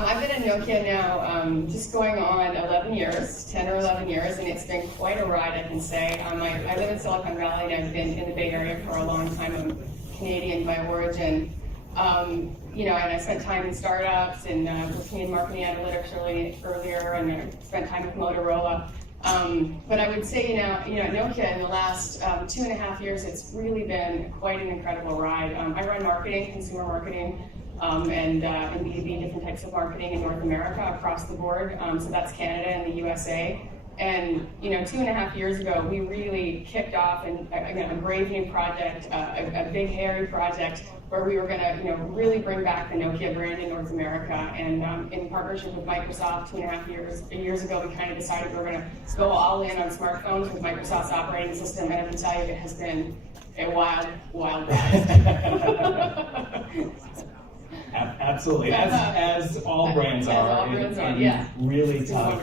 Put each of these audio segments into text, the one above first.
I've been at Nokia now just going on 11 years, 10 or 11 years, and it's been quite a ride, I can say. I live in Silicon Valley, and I've been in the Bay Area for a long time. I'm Canadian by origin. And I spent time in startups and working in marketing analytics earlier, and I spent time with Motorola. But I would say, at Nokia in the last 2.5 years, it's really been quite an incredible ride. I run marketing, consumer marketing, and B2B, different types of marketing in North America across the board. So that's Canada and the USA. And 2.5 years ago, we really kicked off a brave new project, a big hairy project where we were going to really bring back the Nokia brand in North America. And in partnership with Microsoft 2.5 years ago, we kind of decided we were going to go all in on smartphones with Microsoft's operating system. And I can tell you, it has been a wild, wild ride. Absolutely, as all brands are, in really tough,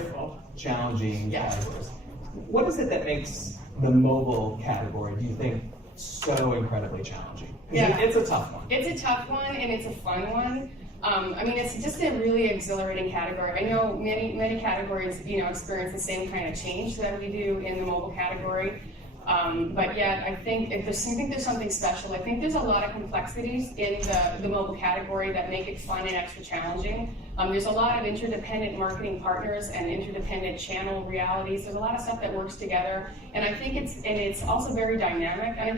challenging categories. What is it that makes the mobile category, do you think, so incredibly challenging? It's a tough one. It's a tough one, and it's a fun one. It's just a really exhilarating category. I know many categories, experience the same kind of change that we do in the mobile category. But yet, I think there's something special. I think there's a lot of complexities in the mobile category that make it fun and extra challenging. There's a lot of interdependent marketing partners and interdependent channel realities. There's a lot of stuff that works together, and I think it's also very dynamic. And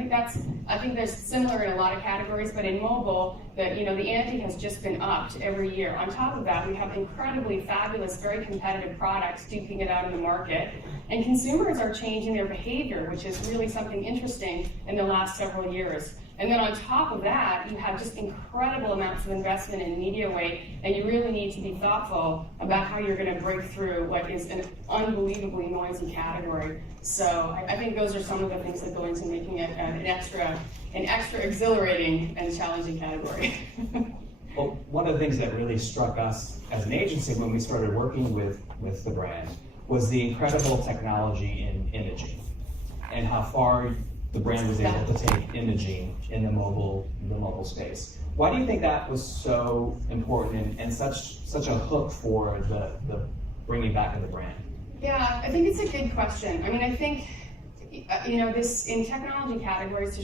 I think there's similar in a lot of categories, but in mobile, the ante has just been upped every year. On top of that, we have incredibly fabulous, very competitive products duking it out in the market, and consumers are changing their behavior, which is really something interesting in the last several years. And then on top of that, you have just incredible amounts of investment in media weight, and you really need to be thoughtful about how you're going to break through what is an unbelievably noisy category. So I think those are some of the things that go into making it an extra exhilarating and challenging category. Well, one of the things that really struck us as an agency when we started working with the brand was the incredible technology in imaging and how far the brand was able to take imaging in the mobile space. Why do you think that was so important and such a hook for the bringing back of the brand? Yeah, I think it's a good question. I think this in technology categories,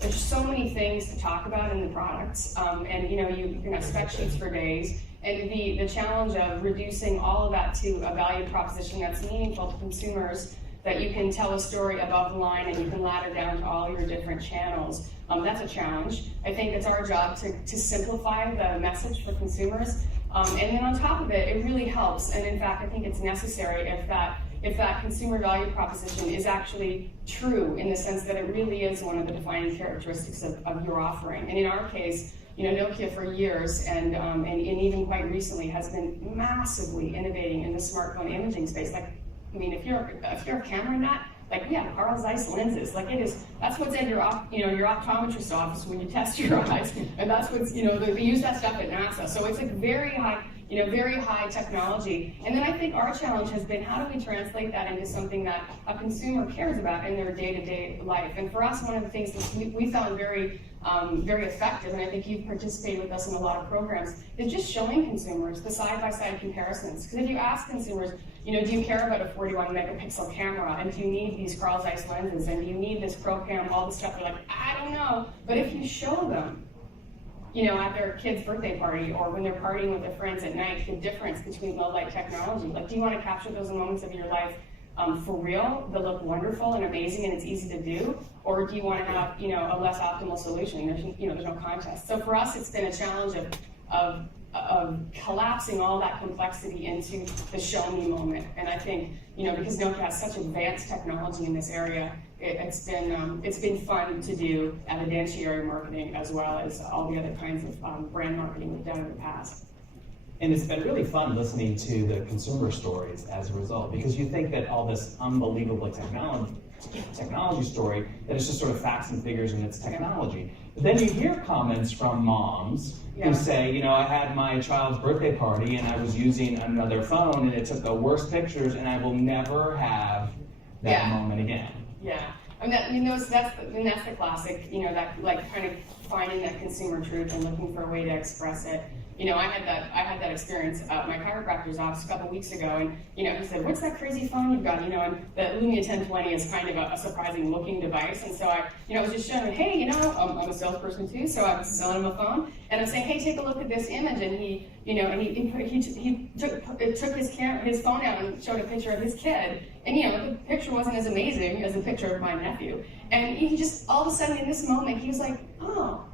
there's so many things to talk about in the products, and you can have spec sheets for days. And the challenge of reducing all of that to a value proposition that's meaningful to consumers, that you can tell a story above the line and you can ladder down to all your different channels. That's a challenge. I think it's our job to simplify the message for consumers. And then on top of it, it really helps. And in fact, I think it's necessary if that consumer value proposition is actually true, in the sense that it really is one of the defining characteristics of your offering. And in our case, Nokia for years and even quite recently has been massively innovating in the smartphone imaging space. If you're a camera nut, we have Carl Zeiss lenses. That's what's in your optometrist office when you test your eyes, and that's what's they use that stuff at NASA. So it's very high technology. And then I think our challenge has been, how do we translate that into something that a consumer cares about in their day-to-day life? And for us, one of the things that we found very effective, and I think you've participated with us in a lot of programs, is just showing consumers the side-by-side comparisons. Because if you ask consumers, do you care about a 41 megapixel camera, and do you need these Carl Zeiss lenses, and do you need this ProCam, all this stuff, they're like, I don't know. But if you show them, at their kid's birthday party or when they're partying with their friends at night, the difference between low-light technology, do you want to capture those moments of your life for real, that look wonderful and amazing and it's easy to do, or do you want to have a less optimal solution? There's no contest. So for us, it's been a challenge of collapsing all that complexity into the show me moment. And I think because Nokia has such advanced technology in this area, it's been fun to do evidentiary marketing as well as all the other kinds of brand marketing we've done in the past. And it's been really fun listening to the consumer stories as a result, because you think that all this unbelievable technology story, that it's just sort of facts and figures and it's technology. But then you hear comments from moms who say, I had my child's birthday party and I was using another phone and it took the worst pictures and I will never have that moment again. Yeah. That's the classic, that kind of finding that consumer truth and looking for a way to express it. I had that experience at my chiropractor's office a couple weeks ago, and he said, "What's that crazy phone you've got?" And the Lumia 1020 is kind of a surprising looking device, and so I was just showing him, "Hey, I'm a salesperson too, so I was selling him a phone, and I'm saying, hey, take a look at this image," and he took his phone out and showed a picture of his kid, and the picture wasn't as amazing as the picture of my nephew, and he just all of a sudden in this moment he was like, "Oh,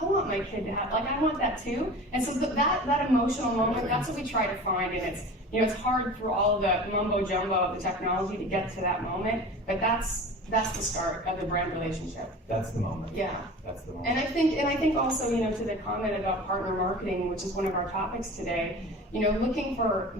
I want my kid to have, I want that too." And so that emotional moment, that's what we try to find, and it's hard through all of the mumbo jumbo of the technology to get to that moment, but that's the start of the brand relationship. That's the moment. Yeah. That's the moment. And I think also, to the comment about partner marketing, which is one of our topics today, looking for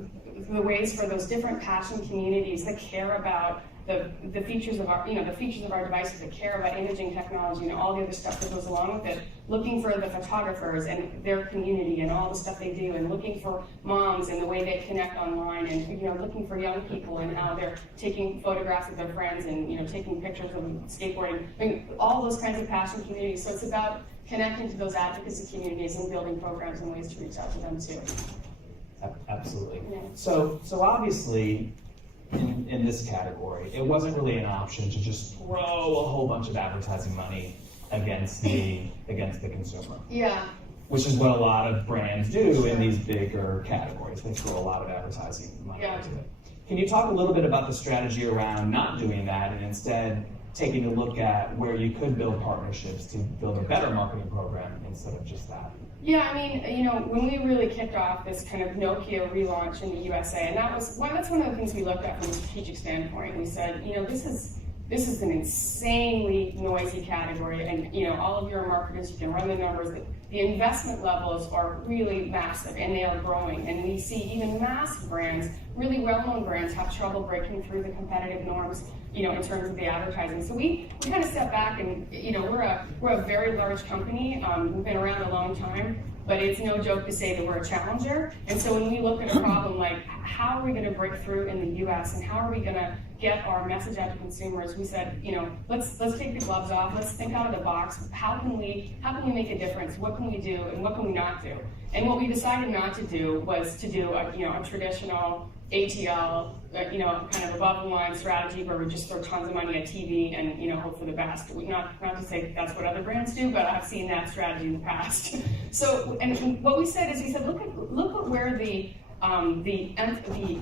the ways for those different passion communities that care about the features of our devices, that care about imaging technology and all the other stuff that goes along with it, looking for the photographers and their community and all the stuff they do, and looking for moms and the way they connect online, and looking for young people and how they're taking photographs of their friends and taking pictures of them skateboarding. I mean, all those kinds of passion communities. So it's about connecting to those advocacy communities and building programs and ways to reach out to them too. Absolutely. Yeah. So obviously, in this category, it wasn't really an option to just throw a whole bunch of advertising money against the consumer. Yeah. Which is what a lot of brands do in these bigger categories. They throw a lot of advertising money into it. Can you talk a little bit about the strategy around not doing that and instead taking a look at where you could build partnerships to build a better marketing program instead of just that? Yeah, I mean, when we really kicked off this kind of Nokia relaunch in the USA, and that's one of the things we looked at from a strategic standpoint. We said, this is an insanely noisy category, and all of your marketers, you can run the numbers. The investment levels are really massive, and they are growing. And we see even mass brands, really well-known brands, have trouble breaking through the competitive norms, in terms of the advertising. So we kind of step back, and we're a very large company. We've been around a long time, but it's no joke to say that we're a challenger. And so when we look at a problem like how are we going to break through in the U.S. and how are we going to get our message out to consumers, we said, let's take the gloves off. Let's think out of the box. How can we make a difference? What can we do, and what can we not do? And what we decided not to do was to do a traditional ATL, kind of above the line strategy where we just throw tons of money at TV and hope for the best. Not to say that's what other brands do, but I've seen that strategy in the past. So, and what we said is look at where the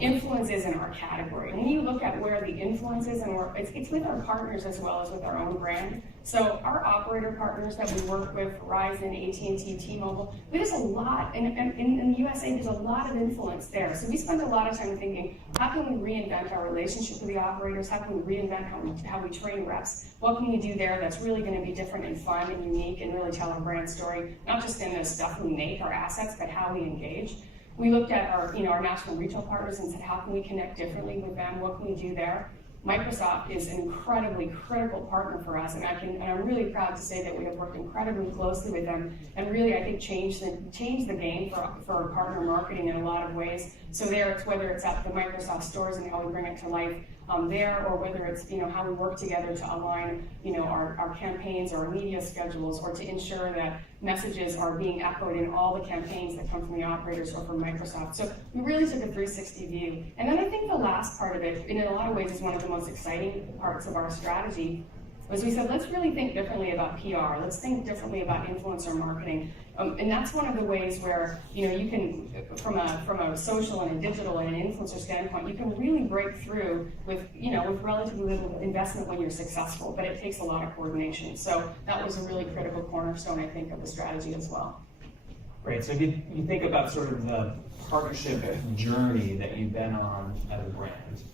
influence is in our category. And when you look at where the influence is, and it's with our partners as well as with our own brand. So our operator partners that we work with, Verizon, AT&T, T-Mobile, there's a lot, and in the USA, there's a lot of influence there. So we spend a lot of time thinking, how can we reinvent our relationship with the operators? How can we reinvent how we train reps? What can we do there that's really going to be different and fun and unique and really tell our brand story, not just in the stuff we make, our assets, but how we engage. We looked at our national retail partners and said, how can we connect differently with them? What can we do there? Microsoft is an incredibly critical partner for us, and I'm really proud to say that we have worked incredibly closely with them, and really I think changed the game for partner marketing in a lot of ways. So there, it's whether it's at the Microsoft stores and how we bring it to life there, or whether it's how we work together to align our campaigns or our media schedules, or to ensure that messages are being echoed in all the campaigns that come from the operators or from Microsoft. So we really took a 360 view. And then I think the last part of it, in a lot of ways, is one of the most exciting parts of our strategy, was we said, let's really think differently about PR. Let's think differently about influencer marketing. And that's one of the ways where, you can, from a social and a digital and an influencer standpoint, you can really break through with relatively little investment when you're successful, but it takes a lot of coordination. So that was a really critical cornerstone, I think, of the strategy as well. Great, so if you think about sort of the partnership journey that you've been on as a brand,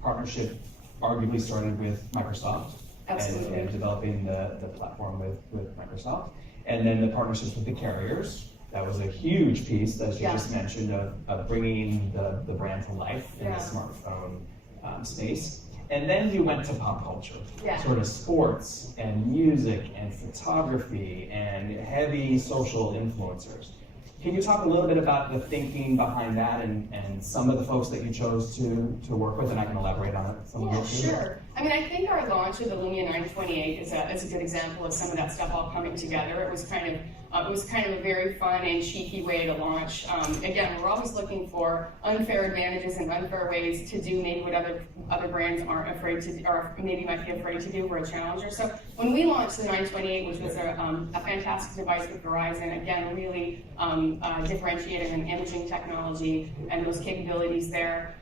partnership arguably started with Microsoft. Absolutely. And developing the platform with Microsoft. And then the partnerships with the carriers. That was a huge piece, as you just mentioned, of bringing the brand to life in the smartphone space. And then you went to pop culture, sort of sports and music and photography and heavy social influencers. Can you talk a little bit about the thinking behind that and some of the folks that you chose to work with, and I can elaborate on it some of it too? Sure. I mean, I think our launch of the Lumia 928 is a good example of some of that stuff all coming together. It was kind of It was kind of a very fun and cheeky way to launch. Again, we're always looking for unfair advantages and unfair ways to do maybe what other brands aren't afraid to, or maybe might be afraid to do for a challenger. So when we launched the 928, which was a fantastic device with Verizon, again, really differentiated in imaging technology and those capabilities there.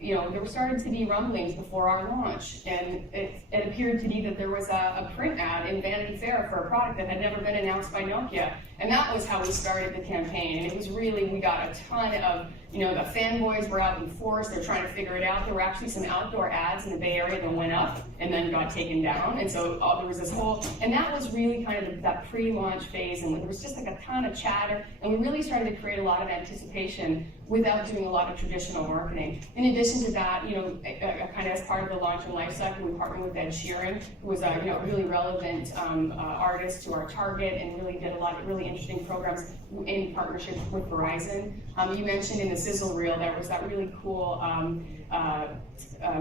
There started to be rumblings before our launch, and it appeared to be that there was a print ad in Vanity Fair for a product that had never been announced by Nokia, and that was how we started the campaign. And it was really, we got a ton of, the fanboys were out in force, they're trying to figure it out. There were actually some outdoor ads in the Bay Area that went up and then got taken down, and so there was this whole, and that was really kind of that pre-launch phase, and there was just like a ton of chatter, and we really started to create a lot of anticipation without doing a lot of traditional marketing. In addition to that, kind of as part of the launch and life cycle, we partnered with Ed Sheeran, who was a really relevant artist to our target, and really did a lot of really interesting programs in partnership with Verizon. You mentioned in the sizzle reel there was that really cool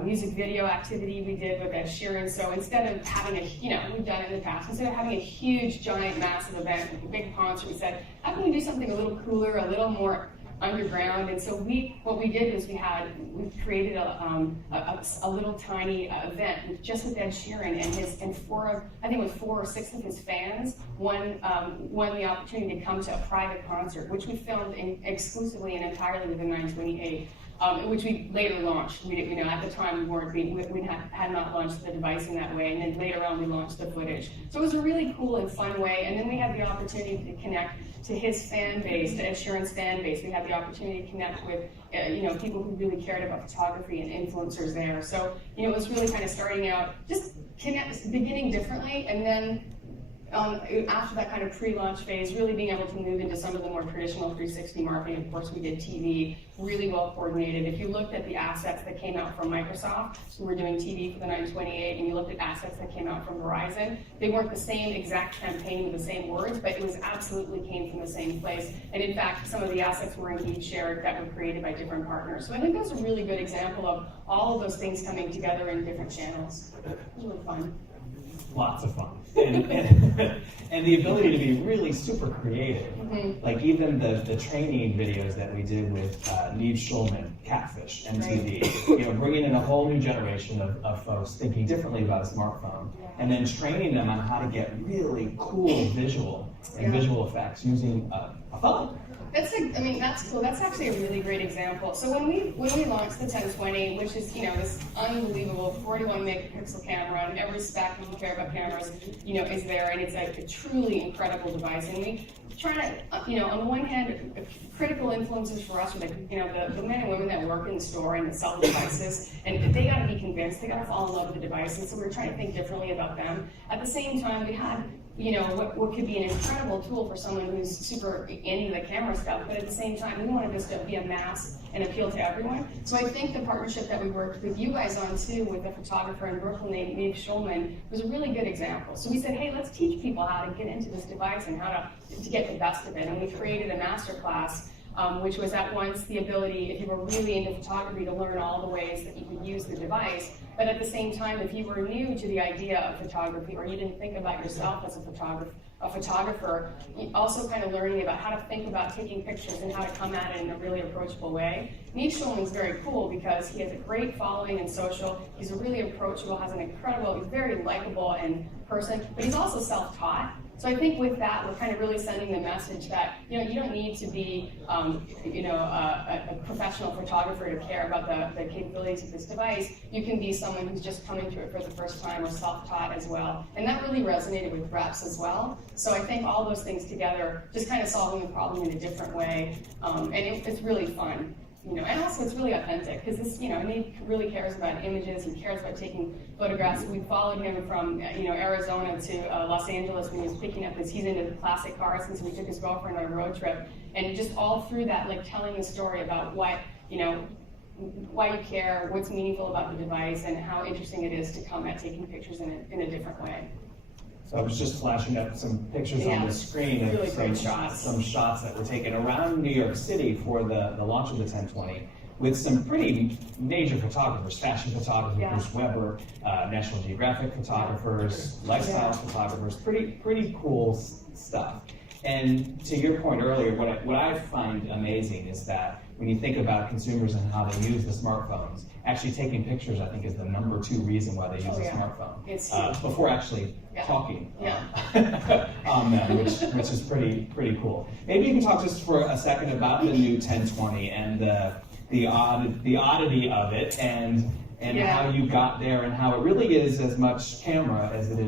music video activity we did with Ed Sheeran. So instead of having we've done it in the past, instead of having a huge, giant, massive event, like a big concert, we said, how can we do something a little cooler, a little more underground? And so what we did was we created a little tiny event just with Ed Sheeran and I think it was 4 or 6 of his fans won the opportunity to come to a private concert, which we filmed exclusively and entirely with the 928. Which we later launched. At the time we had not launched the device in that way, and then later on we launched the footage. So it was a really cool and fun way, and then we had the opportunity to connect to his fan base, to Ed Sheeran's fan base. We had the opportunity to connect with people who really cared about photography and influencers there. So it was really kind of starting out, just beginning differently, and then after that kind of pre-launch phase, really being able to move into some of the more traditional 360 marketing. Of course, we did TV, really well coordinated. If you looked at the assets that came out from Microsoft, who were doing TV for the 928, and you looked at assets that came out from Verizon, they weren't the same exact campaign with the same words, but it was absolutely came from the same place. And in fact, some of the assets were indeed shared that were created by different partners. So I think that's a really good example of all of those things coming together in different channels. It was really fun. Lots of fun. And the ability to be really super creative. Mm-hmm. Like even the training videos that we did with Neve Schulman, Catfish, MTV, right. Bringing in a whole new generation of folks thinking differently about a smartphone, and then training them on how to get really cool visual effects using a phone. That's cool. That's actually a really great example. So when we launched the 1020, which is this unbelievable 41 megapixel camera, and every spec if you care about cameras, is there, and it's a truly incredible device. And we try to, on the one hand, critical influences for us are the men and women that work in the store and that sell the devices, and they got to be convinced, they got to fall in love with the devices. So we were trying to think differently about them. At the same time, we had what could be an incredible tool for someone who's super into the camera stuff, but at the same time, we wanted this to be a mass and appeal to everyone. So I think the partnership that we worked with you guys on too, with a photographer in Brooklyn named Neve Schulman, was a really good example. So we said, hey, let's teach people how to get into this device and how to get the best of it. And we created a masterclass, which was at once the ability, if you were really into photography, to learn all the ways that you could use the device. But at the same time, if you were new to the idea of photography, or you didn't think about yourself as a photographer, also kind of learning about how to think about taking pictures and how to come at it in a really approachable way. Neve Schulman's very cool because he has a great following in social. He's really approachable, has an incredible, he's very likable in person, but he's also self-taught. So I think with that, we're kind of really sending the message that you don't need to be a professional photographer to care about the capabilities of this device. You can be someone who's just coming to it for the first time or self-taught as well. And that really resonated with reps as well. So I think all those things together, just kind of solving the problem in a different way, and it's really fun. And also it's really authentic because this, Neve really cares about images. He cares about taking photographs. We followed him from, Arizona to Los Angeles when he was picking up he's into classic cars, and so we took his girlfriend on a road trip. And just all through that, like telling the story about why you care, what's meaningful about the device, and how interesting it is to come at taking pictures in a different way. So I was just flashing up some pictures on the screen of really some shots that were taken around New York City for the launch of the 1020 with some pretty major photographers, fashion photographers, Bruce Weber, National Geographic photographers, lifestyle photographers, pretty cool stuff. And to your point earlier, what I find amazing is that when you think about consumers and how they use the smartphones, actually taking pictures, I think, is the number 2 reason why they use a smartphone. It's before actually talking Yeah. on them, which is pretty cool. Maybe you can talk just for a second about the new 1020 and the oddity of it, and how you got there, and how it really is as much camera as it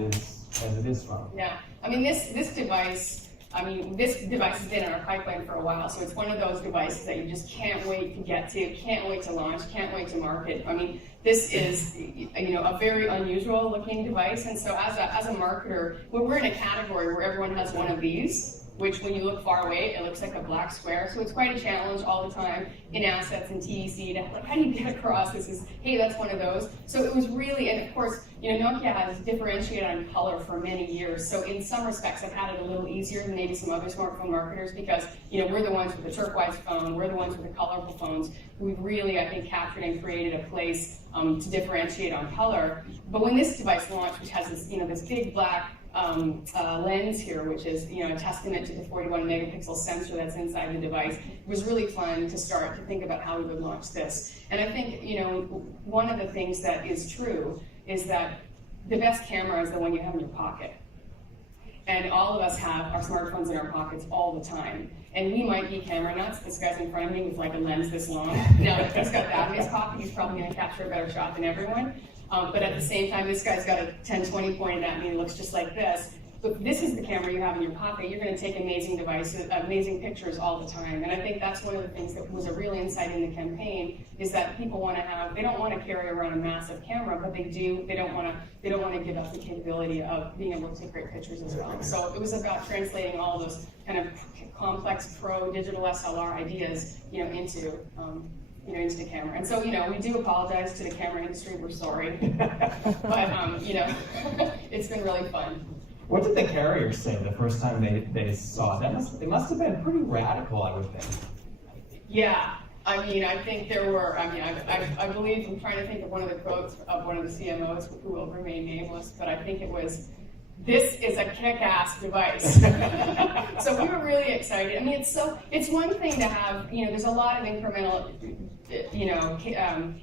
is phone. Yeah, I mean this device has been in our pipeline for a while, so it's one of those devices that you just can't wait to get to, can't wait to launch, can't wait to market. I mean, this is a very unusual looking device, and so as a marketer, we're in a category where everyone has one of these, which when you look far away, it looks like a black square. So it's quite a challenge all the time in assets and TEC to how do you get across this is, hey, that's one of those. So it was really, and of course, Nokia has differentiated on color for many years. So in some respects, I've had it a little easier than maybe some other smartphone marketers because, we're the ones with the turquoise phone, we're the ones with the colorful phones. We've really, I think, captured and created a place to differentiate on color. But when this device launched, which has this, this big black lens here, which is a testament to the 41 megapixel sensor that's inside the device. It was really fun to start to think about how we would launch this. And I think one of the things that is true is that the best camera is the one you have in your pocket. And all of us have our smartphones in our pockets all the time. And we might be camera nuts. This guy's in front of me with like a lens this long. Now, if he's got that in his pocket, he's probably going to capture a better shot than everyone. But at the same time, this guy's got a 1020 pointed at me and looks just like this. But this is the camera you have in your pocket. You're going to take amazing pictures all the time. And I think that's one of the things that was a real insight in the campaign is that people they don't want to carry around a massive camera, but they don't want to give up the capability of being able to take great pictures as well. So it was about translating all those kind of complex pro digital SLR ideas, into the camera. And so, we do apologize to the camera industry, we're sorry. But, it's been really fun. What did the carriers say the first time they saw it? It must have been pretty radical, I would think. Yeah, I think there were, I believe, I'm trying to think of one of the quotes of one of the CMOs who will remain nameless, but I think it was, "This is a kick-ass device." So we were really excited. It's one thing to have, there's a lot of incremental,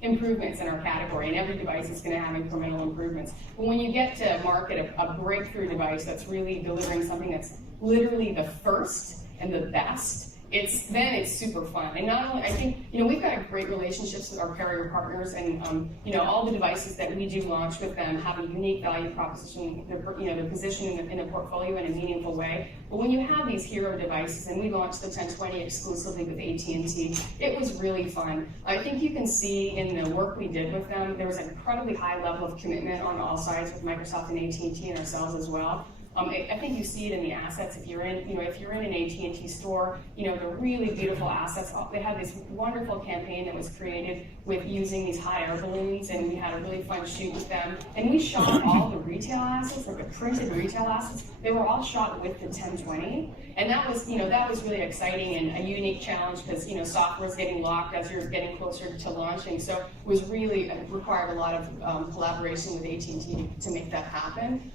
improvements in our category, and every device is going to have incremental improvements. But when you get to market a breakthrough device that's really delivering something that's literally the first and the best, it's super fun. And not only, I think, we've got great relationships with our carrier partners, and all the devices that we do launch with them have a unique value proposition. They're positioned in a portfolio in a meaningful way. But when you have these hero devices, and we launched the 1020 exclusively with AT&T, it was really fun. I think you can see in the work we did with them, there was an incredibly high level of commitment on all sides with Microsoft and AT&T and ourselves as well. I think you see it in the assets. If you're in an AT&T store, they're really beautiful assets. They had this wonderful campaign that was created with using these hot air balloons, and we had a really fun shoot with them. And we shot all the retail assets, like the printed retail assets. They were all shot with the 1020, and that was really exciting and a unique challenge because software is getting locked as you're getting closer to launching. So it was really required a lot of collaboration with AT&T to make that happen.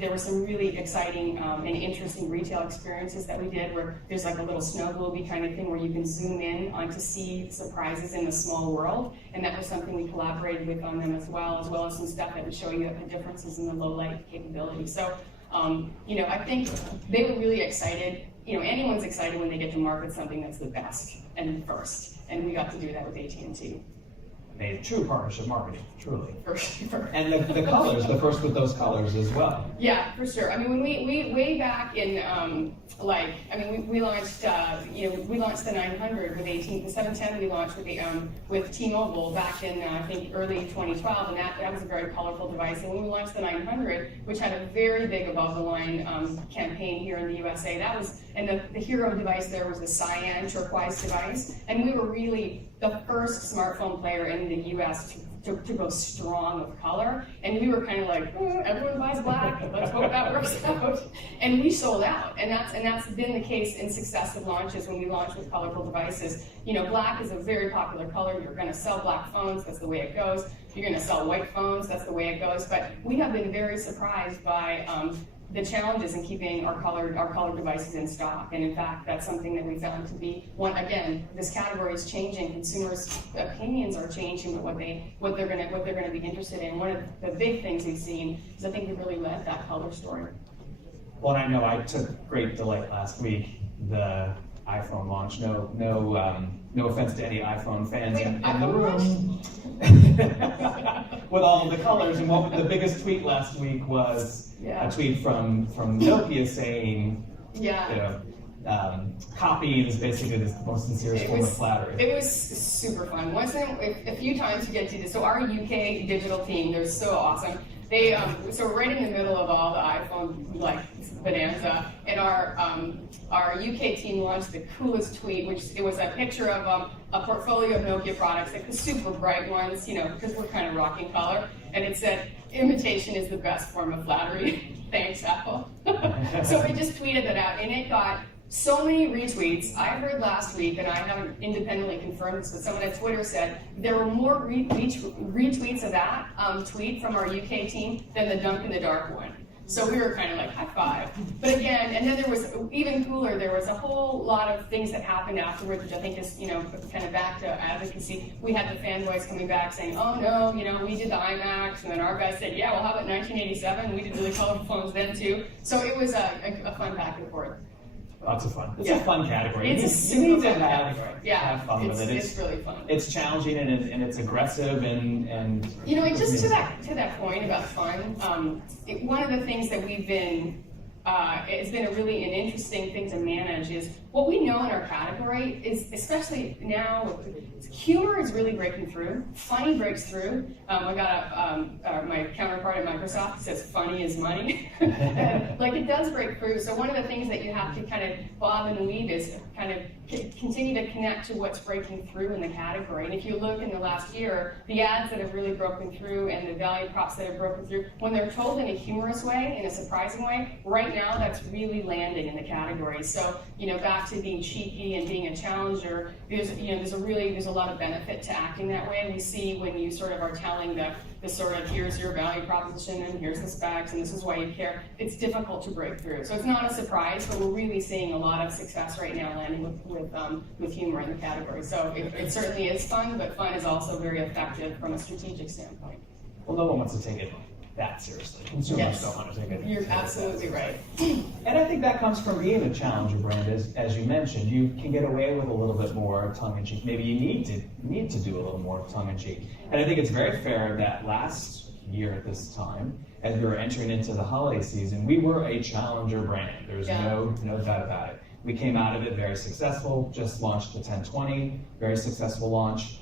There were some really exciting and interesting retail experiences that we did where there's like a little snow globe kind of thing where you can zoom in on to see surprises in the small world, and that was something we collaborated with on them as well as some stuff that would show you the differences in the low light capability. So I think they were really excited. Anyone's excited when they get to market something that's the best and first, and we got to do that with AT&T. A true partnership marketing, truly. For sure. And the colors, the first with those colors as well. Yeah, for sure. When we way back in we launched we launched the 900 with AT&T. The 710 we launched with T-Mobile back in I think early 2012, and that was a very colorful device. And when we launched the 900, which had a very big above the line campaign here in the USA, the hero device there was the cyan turquoise device, and we were really the first smartphone player in the US to go strong with color, and we were kind of like, everyone buys black, let's hope that works out. And we sold out, and that's been the case in successive launches when we launch with colorful devices. Black is a very popular color. You're going to sell black phones, that's the way it goes. You're going to sell white phones, that's the way it goes. But we have been very surprised by the challenges in keeping our colored devices in stock. And in fact, that's something that we found to be one. Again, this category is changing. Consumers' opinions are changing with what they're gonna be interested in. One of the big things we've seen is I think we really led that color story. Well, and I know I took great delight last week, the iPhone launch. No offense to any iPhone fans in the room. With all of the colors, and what the biggest tweet last week was a tweet from Nokia saying, copying is basically the most sincerest form of flattery. It was super fun. A few times you get to this. So our UK digital team, they're so awesome. They so right in the middle of all the iPhone bonanza, and our UK team launched the coolest tweet, which it was a picture of a portfolio of Nokia products, like the super bright ones, because we're kind of rocking color, and it said, "Imitation is the best form of flattery." Thanks, Apple. So we just tweeted that out, and it got so many retweets. I heard last week, and I haven't independently confirmed this, but someone at Twitter said there were more retweets of that tweet from our UK team than the Dunk in the Dark one. So we were kind of like, high five. But again, and then there was, even cooler, there was a whole lot of things that happened afterwards, which I think is, kind of back to advocacy. We had the fanboys coming back saying, oh no, we did the IMAX, and then our guys said, yeah, well, how about 1987? We did really colorful phones then too. So it was a fun back and forth. Lots of fun. It's a fun category. It's a super fun category. Have fun with it. It's really fun. It's challenging and it's aggressive and just to that point about fun. One of the things that we've been it's been an interesting thing to manage is what we know in our category is, especially now, humor is really breaking through. Funny breaks through. I got my counterpart at Microsoft says funny is money. It does break through. So one of the things that you have to kind of bob and weave is kind of continue to connect to what's breaking through in the category. And if you look in the last year, the ads that have really broken through and the value props that have broken through, when they're told in a humorous way, in a surprising way, right now that's really landing in the category. So, back to being cheeky and being a challenger, there's a lot of benefit to acting that way. We see when you sort of are telling the sort of, here's your value proposition and here's the specs and this is why you care, it's difficult to break through. So it's not a surprise, but we're really seeing a lot of success right now landing with humor in the category. So it certainly is fun, but fun is also very effective from a strategic standpoint. Well, no one wants to take it that seriously. Consumers don't want to take it. You're absolutely right. And I think that comes from being a challenger brand, as you mentioned. You can get away with a little bit more tongue-in-cheek. Maybe you need to do a little more tongue-in-cheek. And I think it's very fair that last year at this time, as we were entering into the holiday season, we were a challenger brand. There's no doubt about it. We came out of it very successful, just launched the 1020, very successful launch.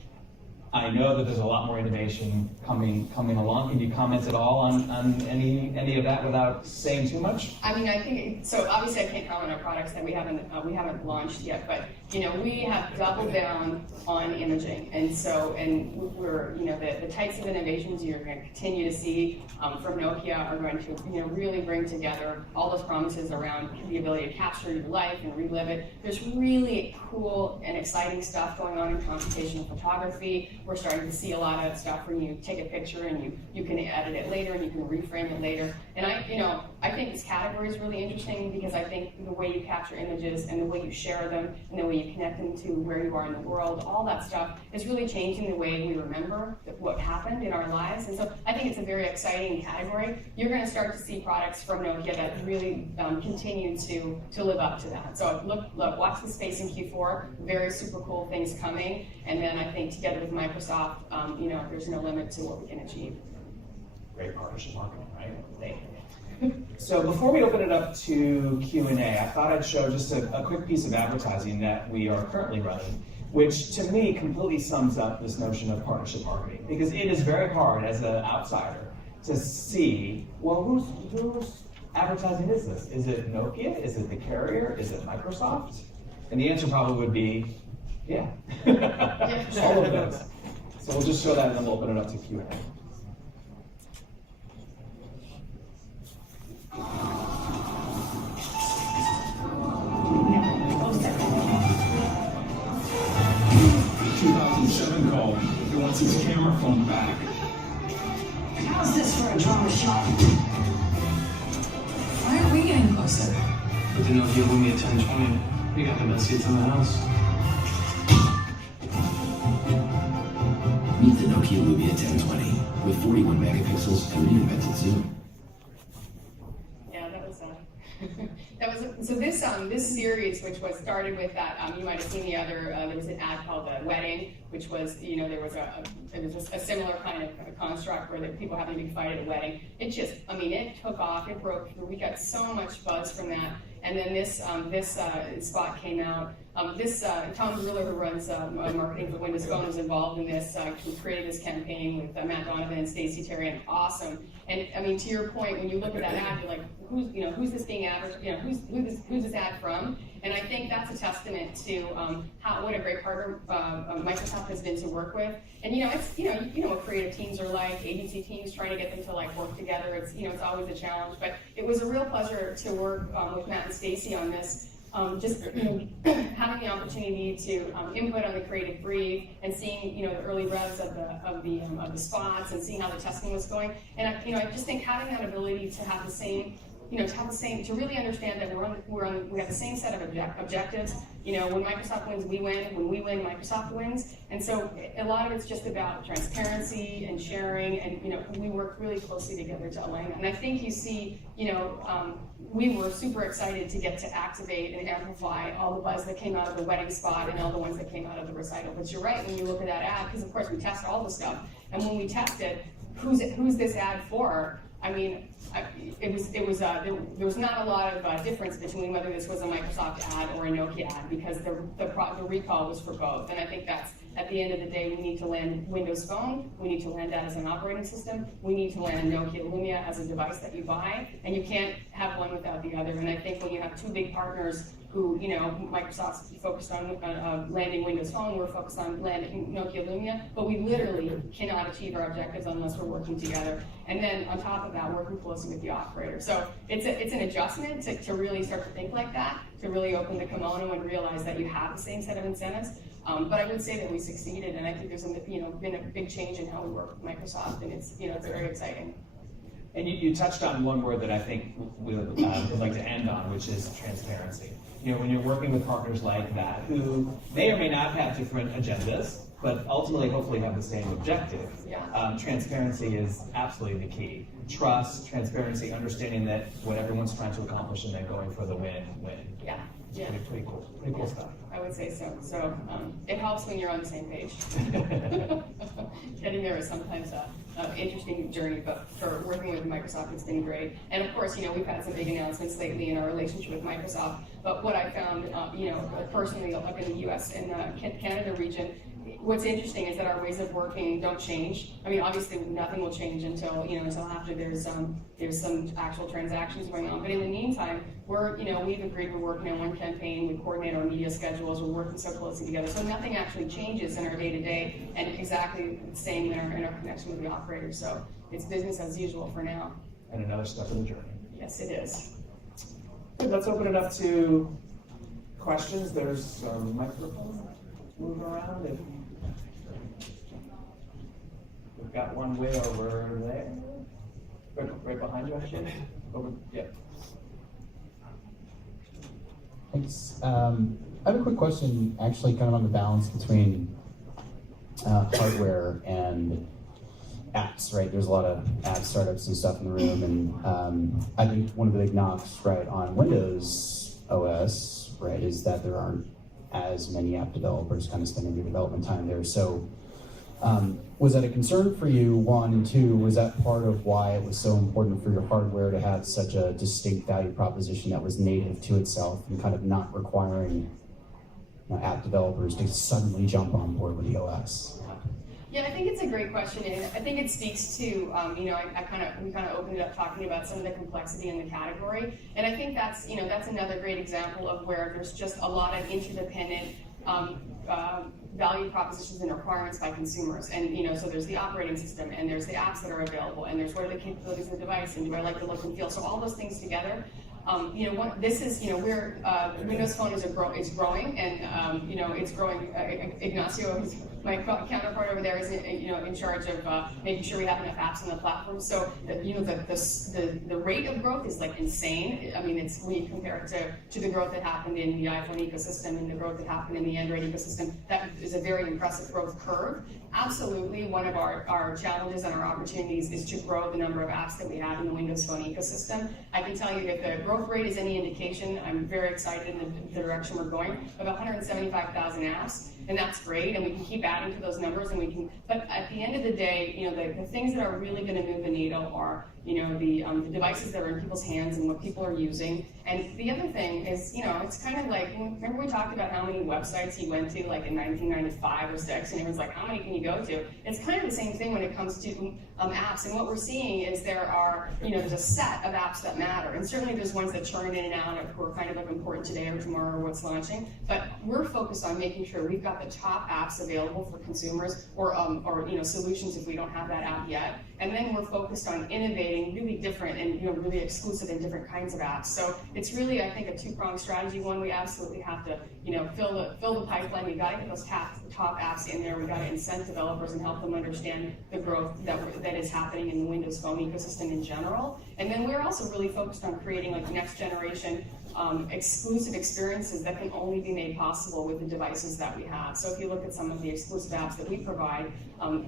I know that there's a lot more innovation coming along. Can you comment at all on any of that without saying too much? I mean, I think so. Obviously, I can't comment on products that we haven't launched yet, but we have doubled down on imaging, and we're the types of innovations you're going to continue to see from Nokia are going to really bring together all those promises around the ability to capture your life and relive it. There's really cool and exciting stuff going on in computational photography. We're starting to see a lot of stuff where you take a picture and you can edit it later and you can reframe it later. And I think this category is really interesting because I think the way you capture images and the way you share them and the way you connect them to where you are in the world, all that stuff is really changing the way we remember what happened in our lives. And so I think it's a very exciting category. You're going to start to see products from Nokia that really continue to live up to that. So look, watch the space in Q4. Very super cool things coming. And then I think together with Microsoft, there's no limit to what we can achieve. Great partnership marketing, right? So before we open it up to Q&A, I thought I'd show just a quick piece of advertising that we are currently running, which to me completely sums up this notion of partnership marketing, because it is very hard as an outsider to see, well, whose advertising is this? Is it Nokia? Is it the carrier? Is it Microsoft? And the answer probably would be, yeah. All of those. So we'll just show that and then we'll open it up to Q&A. Call. He wants his camera phone back. How's this for a drama shot? Fire What's that? With the Nokia Lumia 1020, you got the best seats in the house. Meet the Nokia Lumia 1020 with 41 megapixels and reinvented zoom. Yeah, that was so this series, which was started with that, you might have seen the other. There was an ad called The Wedding, which was there was a similar kind of construct where people having a big fight at a wedding. It just, it took off. It broke through. We got so much buzz from that. And then this spot came out. Tom Griller, who runs marketing for Windows Phone, was involved in this. He created this campaign with Matt Donovan and Stacey Terry, and awesome. And to your point, when you look at that ad, you're like, who's this being advertised? Who's this ad from? And I think that's a testament to what a great partner Microsoft has been to work with. And it's what creative teams are like, agency teams trying to get them to work together. It's always a challenge. But it was a real pleasure to work with Matt and Stacey on this. Having the opportunity to input on the creative brief and seeing the early revs of the spots and seeing how the testing was going. And I just think having that ability to have the same. To really understand that we have the same set of objectives. When Microsoft wins, we win. When we win, Microsoft wins. And so a lot of it's just about transparency and sharing, and we work really closely together to align that. And I think you see, we were super excited to get to activate and amplify all the buzz that came out of the wedding spot and all the ones that came out of the recital. But you're right, when you look at that ad, because of course we test all the stuff, and when we tested, who's this ad for? There was not a lot of difference between whether this was a Microsoft ad or a Nokia ad, because the recall was for both. And I think that's, at the end of the day, we need to land Windows Phone, we need to land that as an operating system, we need to land Nokia Lumia as a device that you buy, and you can't have one without the other. And I think when you have two big partners who, Microsoft's focused on landing Windows Phone, we're focused on landing Nokia Lumia, but we literally cannot achieve our objectives unless we're working together. And then on top of that, working closely with the operator. So it's an adjustment to really start to think like that, to really open the kimono and realize that you have the same set of incentives. But I would say that we succeeded, and I think there's been a big change in how we work with Microsoft, and it's very exciting. And you touched on one word that I think we would like to end on, which is transparency. When you're working with partners like that, who may or may not have different agendas, but ultimately, hopefully, have the same objective. Yeah. Transparency is absolutely the key. Trust, transparency, understanding that what everyone's trying to accomplish, and then going for the win. Yeah. Yeah. Pretty cool stuff. I would say so. So it helps when you're on the same page. Getting there is sometimes an interesting journey, but for working with Microsoft, it's been great. And of course, we've had some big announcements lately in our relationship with Microsoft. But what I found, personally, up in the U.S. and Canada region, what's interesting is that our ways of working don't change. Obviously, nothing will change until after there's some actual transactions going on. But in the meantime, we've agreed we're working on one campaign. We coordinate our media schedules. We're working so closely together, so nothing actually changes in our day-to-day, and exactly the same in our connection with the operator. So it's business as usual for now. And another step in the journey. Yes, it is. Good, let's open it up to questions. There's some microphones moving around. We've got one way over there. Right behind you, actually. Yeah. Thanks. I have a quick question, actually, kind of on the balance between hardware and apps, right? There's a lot of app startups and stuff in the room, and I think one of the big knocks, right, on Windows OS, right, is that there aren't as many app developers kind of spending their development time there. So was that a concern for you, one? And two, was that part of why it was so important for your hardware to have such a distinct value proposition that was native to itself and kind of not requiring app developers to suddenly jump on board with the OS? Yeah, I think it's a great question, and I think it speaks to, we kind of opened it up talking about some of the complexity in the category, and I think that's another great example of where there's just a lot of interdependent value propositions and requirements by consumers. And so there's the operating system, and there's the apps that are available, and there's what are the capabilities of the device, and do I like the look and feel? So all those things together. This is, where Windows Phone is growing, and it's growing. Ignacio my counterpart over there is in charge of making sure we have enough apps on the platform. So the rate of growth is like insane. I mean, it's when you compare it to the growth that happened in the iPhone ecosystem and the growth that happened in the Android ecosystem. That is a very impressive growth curve. Absolutely, one of our challenges and our opportunities is to grow the number of apps that we have in the Windows Phone ecosystem. I can tell you if the growth rate is any indication, I'm very excited in the direction we're going. About 175,000 apps, and that's great, and we can keep adding to those numbers, and we can. But at the end of the day, the things that are really going to move the needle are the devices that are in people's hands and what people are using. And the other thing is, it's kind of like, remember we talked about how many websites you went to like in 1995 or 6, and everyone's like, how many can you go to? It's kind of the same thing when it comes to apps. And what we're seeing is there's a set of apps that matter. And certainly there's ones that churn in and out who are kind of like important today or tomorrow or what's launching. But we're focused on making sure we've got the top apps available for consumers or solutions if we don't have that app yet. And then we're focused on innovating really different and really exclusive and different kinds of apps. So it's really, I think, a two-pronged strategy. One, we absolutely have to fill the pipeline. We got to get those top apps in there. We got to incent developers and help them understand the growth that is happening in the Windows Phone ecosystem in general. And then we're also really focused on creating like next generation exclusive experiences that can only be made possible with the devices that we have. So if you look at some of the exclusive apps that we provide,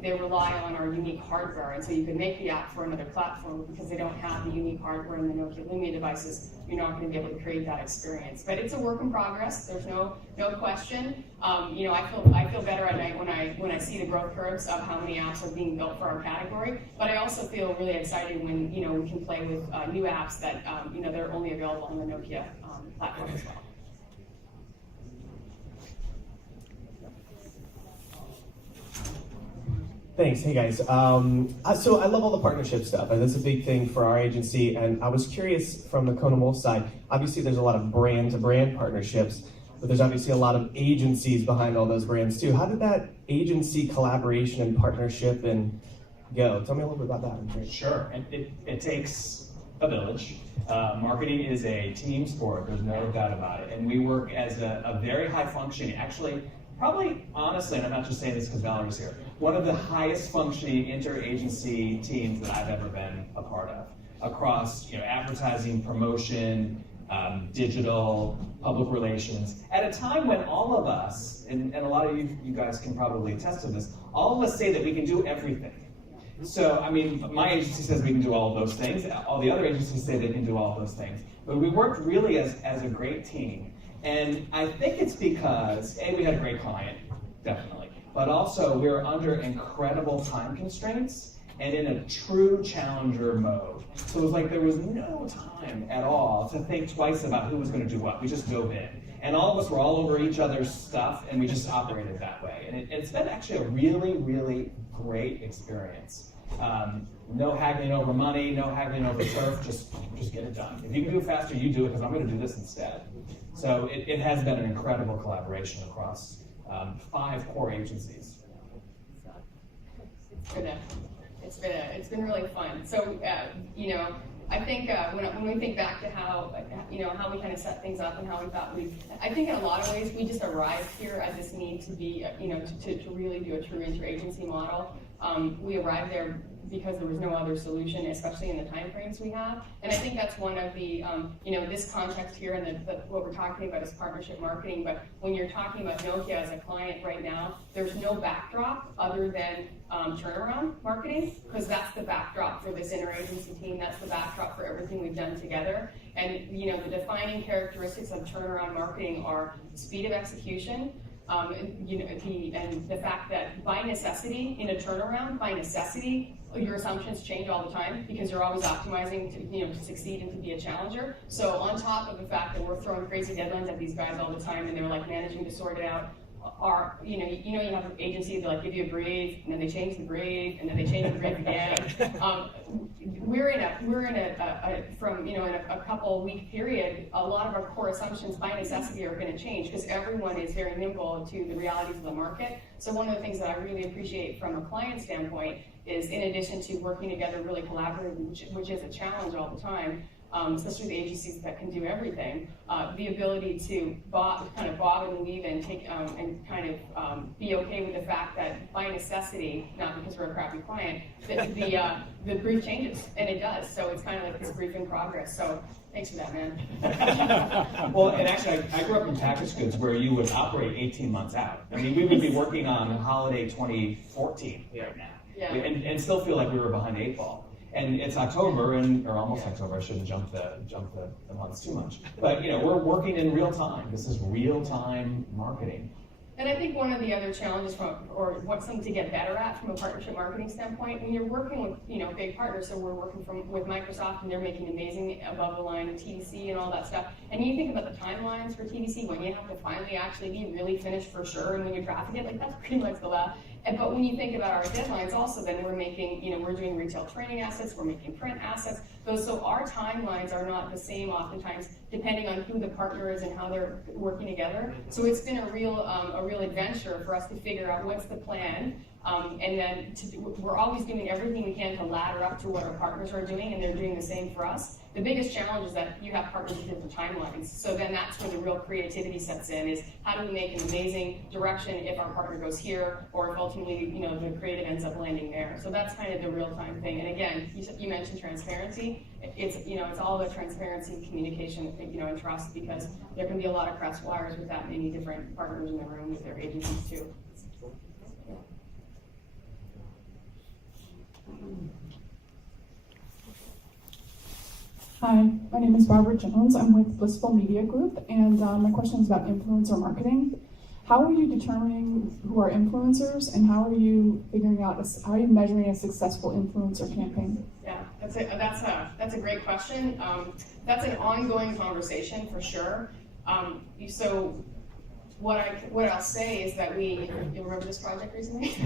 they rely on our unique hardware, and so you can make the app for another platform because they don't have the unique hardware in the Nokia Lumia devices. You're not going to be able to create that experience. But it's a work in progress. There's no question. I feel better at night when I see the growth curves of how many apps are being built for our category. But I also feel really excited when we can play with new apps that they're only available on the Nokia platform as well. Thanks. Hey guys. So I love all the partnership stuff. That's a big thing for our agency. And I was curious from the Cohn & Wolfe side. Obviously, there's a lot of brand-to-brand partnerships, but there's obviously a lot of agencies behind all those brands too. How did that agency collaboration and partnership go? Tell me a little bit about that. Sure. And it takes a village. Marketing is a team sport. There's no doubt about it. And we work as a very high-functioning, actually. Probably, honestly, and I'm not just saying this because Valerie's here, one of the highest functioning interagency teams that I've ever been a part of across advertising, promotion, digital, public relations, at a time when all of us, and a lot of you guys can probably attest to this, all of us say that we can do everything. So, I mean, my agency says we can do all of those things. All the other agencies say they can do all of those things. But we worked really as a great team. And I think it's because, A, we had a great client, definitely, but also we were under incredible time constraints and in a true challenger mode. So it was like there was no time at all to think twice about who was going to do what. We just dove in. And all of us were all over each other's stuff, and we just operated that way. And it's been actually a really, really great experience. No haggling over money, no haggling over turf, just get it done. If you can do it faster, you do it, because I'm going to do this instead. So it has been an incredible collaboration across 5 core agencies. It's been really fun. So I think when we think back to how we kind of set things up and how we thought I think in a lot of ways we just arrived here at this need to be to really do a true interagency model. We arrived there because there was no other solution, especially in the time frames we have. And I think that's one of the, this context here and what we're talking about is partnership marketing. But when you're talking about Nokia as a client right now, there's no backdrop other than turnaround marketing, because that's the backdrop for this interagency team. That's the backdrop for everything we've done together. And the defining characteristics of turnaround marketing are speed of execution, and the fact that by necessity, in a turnaround, your assumptions change all the time because you're always optimizing to succeed and to be a challenger. So on top of the fact that we're throwing crazy deadlines at these guys all the time and they're like managing to sort it out, you have an agency that give you a brief and then they change the brief and then they change the brief again. We're in a couple week period. A lot of our core assumptions by necessity are going to change because everyone is very nimble to the realities of the market. So one of the things that I really appreciate from a client standpoint is, in addition to working together really collaboratively, which is a challenge all the time, especially the agencies that can do everything, the ability to kind of bob and weave and take and kind of be okay with the fact that by necessity, not because we're a crappy client, the brief changes, and it does. So it's kind of like this brief in progress. So thanks for that, man. Well, and actually, I grew up in packaged goods where you would operate 18 months out. I mean, we would be working on holiday 2014 right now, Yeah. and still feel like we were behind the 8 ball. And it's October, or almost October. I shouldn't jump the months too much. But we're working in real time. This is real time marketing. And I think one of the other challenges or what's something to get better at from a partnership marketing standpoint, when you're working with big partners, so we're working with Microsoft and they're making amazing above the line TVC and all that stuff. And you think about the timelines for TVC when you have to finally actually be really finished for sure, and when you traffic it, like that's pretty much the last. But when you think about our deadlines also, then we're making, we're doing retail training assets, we're making print assets. So our timelines are not the same oftentimes, depending on who the partner is and how they're working together. So it's been a real adventure for us to figure out what's the plan. And then we're always doing everything we can to ladder up to what our partners are doing, and they're doing the same for us. The biggest challenge is that you have partners with different timelines. So then that's where the real creativity sets in, is how do we make an amazing direction if our partner goes here, or if ultimately, the creative ends up landing there. So that's kind of the real-time thing. And again, you mentioned transparency. It's all about transparency, communication, and trust, because there can be a lot of cross wires with that many different partners in the room with their agencies too. Hi, my name is Barbara Jones. I'm with Blissful Media Group, and my question is about influencer marketing. How are you determining who are influencers, and how are you how are you measuring a successful influencer campaign? Yeah, that's a great question. That's an ongoing conversation for sure. So what I'll say is that you remember this project recently?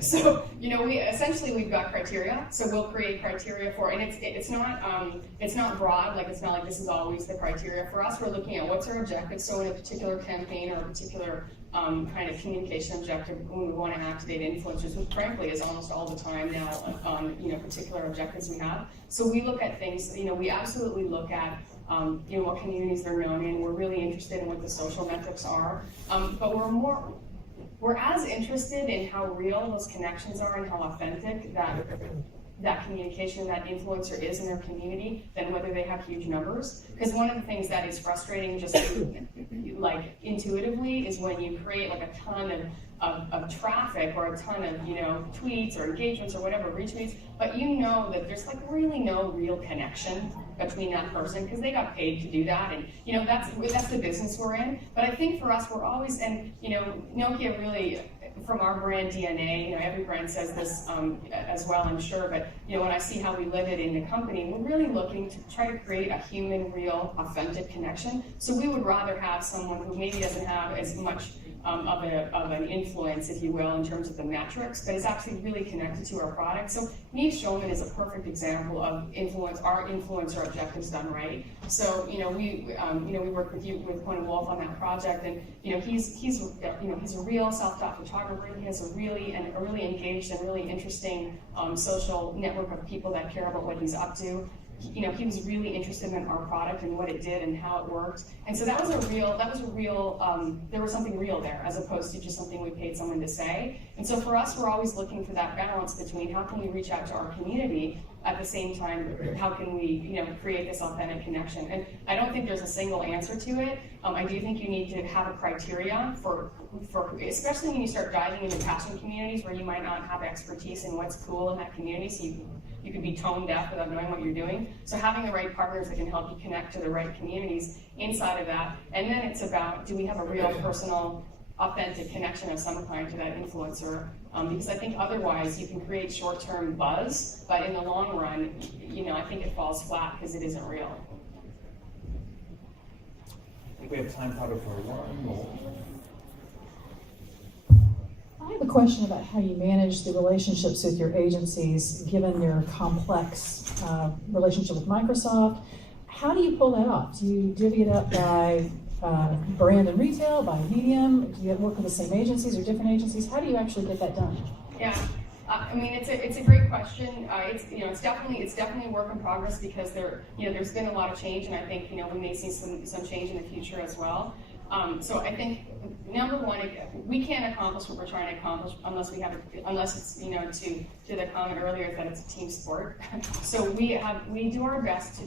So we've got criteria. So we'll create criteria for, and it's not broad. Like it's not like this is always the criteria for us. We're looking at what's our objective. So in a particular campaign or a particular kind of communication objective, when we want to activate influencers, which frankly is almost all the time now on particular objectives we have. So we look at things. We absolutely look at what communities they're known in. We're really interested in what the social metrics are, but we're as interested in how real those connections are and how authentic that communication, that influencer is in their community, than whether they have huge numbers. Because one of the things that is frustrating, just like intuitively, is when you create like a ton of traffic or a ton of tweets or engagements or whatever, retweets, but that there's like really no real connection between that person, because they got paid to do that, and that's the business we're in. But I think for us, we're always, and Nokia really, from our brand DNA, every brand says this as well, I'm sure, but when I see how we live it in the company, we're really looking to try to create a human, real, authentic connection. So we would rather have someone who maybe doesn't have as much of an influence, if you will, in terms of the metrics, but is actually really connected to our product. So Neve Shulman is a perfect example of our influencer objectives done right. So we worked with Point of Wolf on that project, and he's a real self-taught photographer. He has a really engaged and really interesting social network of people that care about what he's up to. He was really interested in our product and what it did and how it worked. And so there was something real there, as opposed to just something we paid someone to say. And so for us, we're always looking for that balance between how can we reach out to our community, at the same time, how can we create this authentic connection? And I don't think there's a single answer to it. I do think you need to have a criteria for especially when you start diving into passion communities where you might not have expertise in what's cool in that community, so you could be tone deaf without knowing what you're doing. So having the right partners that can help you connect to the right communities inside of that. And then it's about, do we have a real personal, authentic connection of some kind to that influencer? Because I think otherwise you can create short-term buzz, but in the long run, I think it falls flat because it isn't real. I think we have time probably for one more. I have a question about how you manage the relationships with your agencies, given your complex relationship with Microsoft. How do you pull that off? Do you divvy it up by brand and retail, by medium? Do you work with the same agencies or different agencies? How do you actually get that done? Yeah, I mean, it's a great question. It's definitely a work in progress because there's been a lot of change, and I think, we may see some change in the future as well. So I think number one, we can't accomplish what we're trying to accomplish unless it's, to the comment earlier that it's a team sport. So we do our best to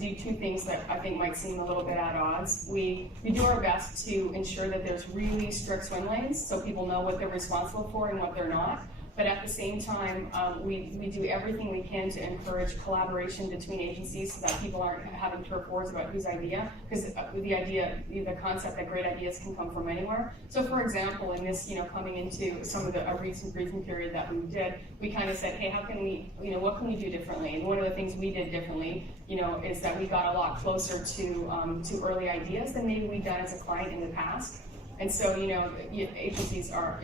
do two things that I think might seem a little bit at odds. We do our best to ensure that there's really strict swim lanes so people know what they're responsible for and what they're not. But at the same time, we do everything we can to encourage collaboration between agencies so that people aren't having turf wars about whose idea, because the concept that great ideas can come from anywhere. So for example, in this, coming into some of a recent briefing period that we did, we kind of said, hey, how can we, what can we do differently? And one of the things we did differently, is that we got a lot closer to early ideas than maybe we've done as a client in the past. And so, agencies are,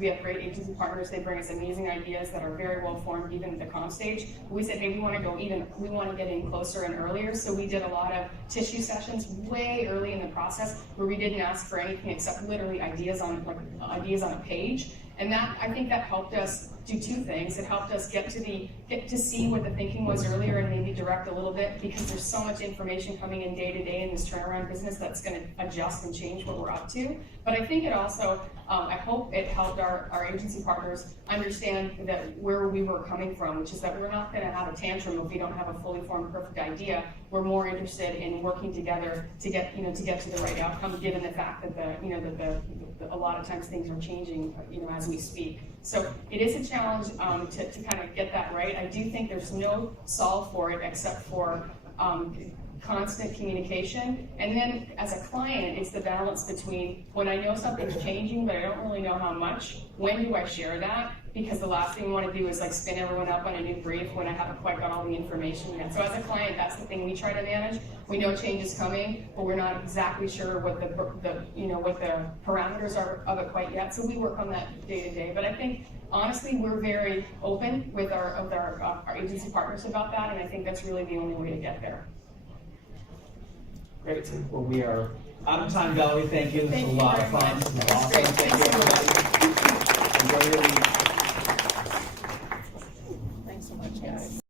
we have great agency partners. They bring us amazing ideas that are very well formed, even at the comp stage. We said, hey, we want to get in closer and earlier. So we did a lot of tissue sessions way early in the process where we didn't ask for anything except literally ideas on a page. And I think that helped us do two things. It helped us get to see what the thinking was earlier and maybe direct a little bit, because there's so much information coming in day to day in this turnaround business that's going to adjust and change what we're up to. But I think it also, I hope it helped our agency partners understand that where we were coming from, which is that we're not going to have a tantrum if we don't have a fully formed, perfect idea. We're more interested in working together to get to the right outcome, given the fact that a lot of times things are changing, as we speak. So it is a challenge to kind of get that right. I do think there's no solve for it except for constant communication. And then as a client, it's the balance between when I know something's changing, but I don't really know how much, when do I share that? Because the last thing we want to do is spin everyone up on a new brief when I haven't quite got all the information yet. So as a client, that's the thing we try to manage. We know change is coming, but we're not exactly sure what the parameters are of it quite yet. So we work on that day to day. But I think honestly, we're very open with our agency partners about that, and I think that's really the only way to get there. Great. Well, we are out of time, Valerie. Thank you. This was a lot of fun. This was awesome. Great. Thank you, everybody.